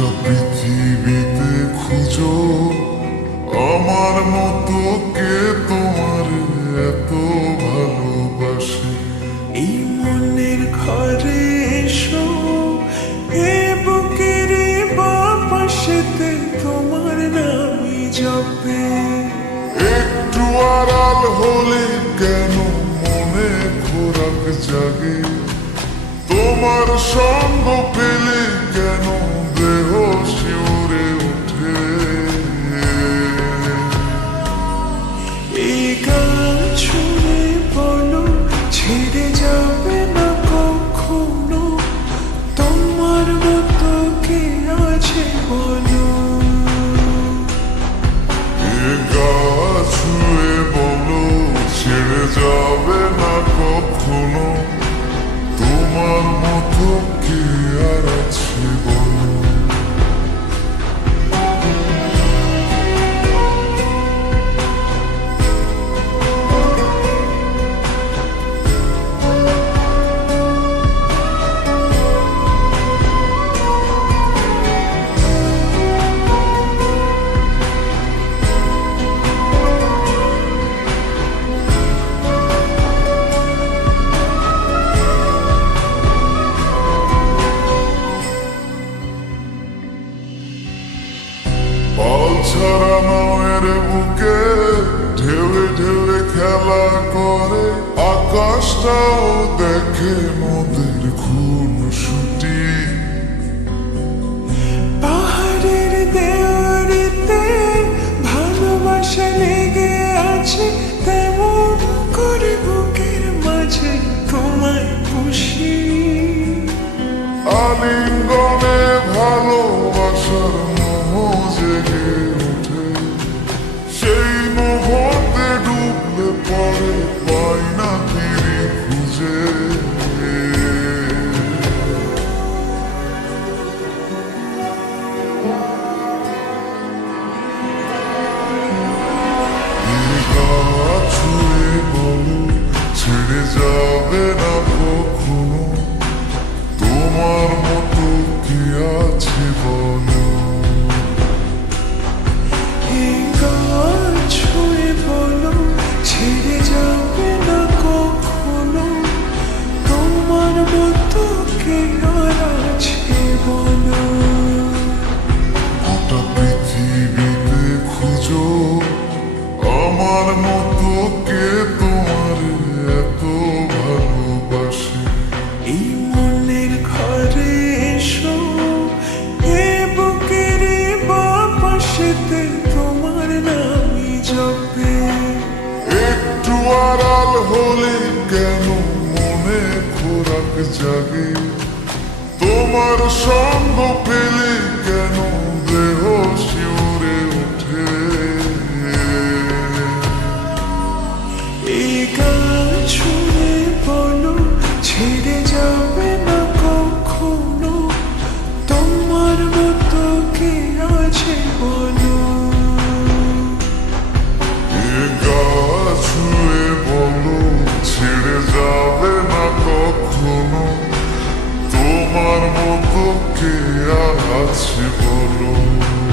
গোটা পৃথিবীতে খুঁজো আমার মতো কে তোমার এত ভালোবাসে। এই মনের ঘরে এসো, এ বুকের বাপাশেতে তোমার নামই জপে। একটু আড়াল হলে কেন মনে খোরাক জাগে, তোমার সঙ্গ পেলে কেন দেহ শিউরে ওঠে। এই গান শুনে বলো ছেড়ে যাবে না কখনো, তোমার মতো কে আছে বলো। এ গা ছুঁয়ে বলো ছেড়ে যাবে না কখনো, তোমার মতো কে আর আছে বলো। পাল ছাড়া নামের বুকে ঢেউে ঢেউে খেলা করে, আকাশটাও দেখে নদীর খুন ছুটি। পাহাড়ের দেওয়ারিতে ভালোবাসা লেগে আছে, তেমন করে বুকের মাঝে তোমায় খুশি। আলিঙ্গনে ভালোবাসার মোহ জেগে ওঠে, সেই মোহতে ডুবলে পরে পাই না ফিরে খুঁজে। ছুঁয়ে বলো ছেড়ে যাবে না কখনো, তোমার মতো কি আছে বলো। এই গান ছুঁয়ে বলো ছেড়ে যাবে না কখনো, তোমার মতো কে আর আছে বলো। গোটা পৃথিবীতে খুঁজো আমার মতো কে তোমার এত ভালোবাসে। এই মনের ঘরে এসো, এ বুকের বাপাশেতে তোমার নামই জপে। একটু আড়াল হলে কেন মনে খোরাক জাগে, তোমার সঙ্গ পেলে কেন দেহ শিউরে ওঠে। এই গান শুনে বলো ছেড়ে যাবে না কখনো, তোমার মতো কে আছে বলো। এ গা ছুঁয়ে বলো ছেড়ে যাবে না কখনো, তোমার মতো কে আর আছে বলো।